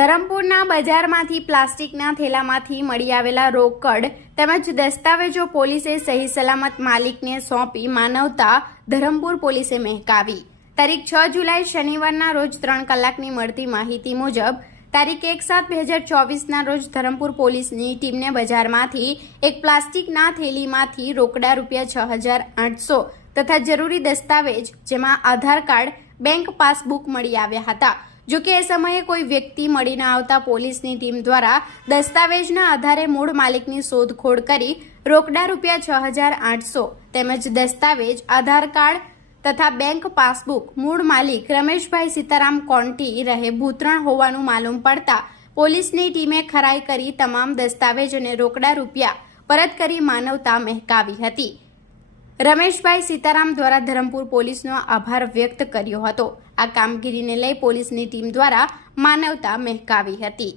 ધરમપુરના બજારમાંથી પ્લાસ્ટિકના થેલામાંથી મળી આવેલા રોકડ તેમજ દસ્તાવેજો પોલીસે સહી સલામત માલિકને સોંપી માનવતા ધરમપુર પોલીસે મહેકાવી. તારીખ છ જુલાઈ શનિવારના રોજ ત્રણ કલાકની મળતી માહિતી મુજબ, તારીખ એક સાત બે હજાર ચોવીસના રોજ ધરમપુર પોલીસની ટીમને બજારમાંથી એક પ્લાસ્ટિકના થેલીમાંથી રોકડા રૂપિયા છ હજાર આઠસો તથા જરૂરી દસ્તાવેજ, જેમાં આધાર કાર્ડ બેંક પાસબુક મળી આવ્યા હતા. જો કે એ સમયે કોઈ વ્યક્તિ મળી ન આવતા પોલીસની ટીમ દ્વારા દસ્તાવેજના આધારે મૂળ માલિકની શોધખોળ કરી રોકડા રૂપિયા છ હજાર આઠસો તેમજ દસ્તાવેજ, આધાર કાર્ડ તથા બેંક પાસબુક મૂળ માલિક રમેશભાઈ સીતારામ કોન્ટી રહે ભૂતરણ હોવાનું માલુમ પડતા પોલીસની ટીમે ખરાઈ કરી તમામ દસ્તાવેજ અને રોકડા રૂપિયા પરત કરી માનવતા મહેકાવી હતી. રમેશભાઈ સીતારામ દ્વારા ધરમપુર પોલીસનો આભાર વ્યક્ત કર્યો હતો. આ કામગીરીને લઈ પોલીસની ટીમ દ્વારા માનવતા મહેકાવી હતી.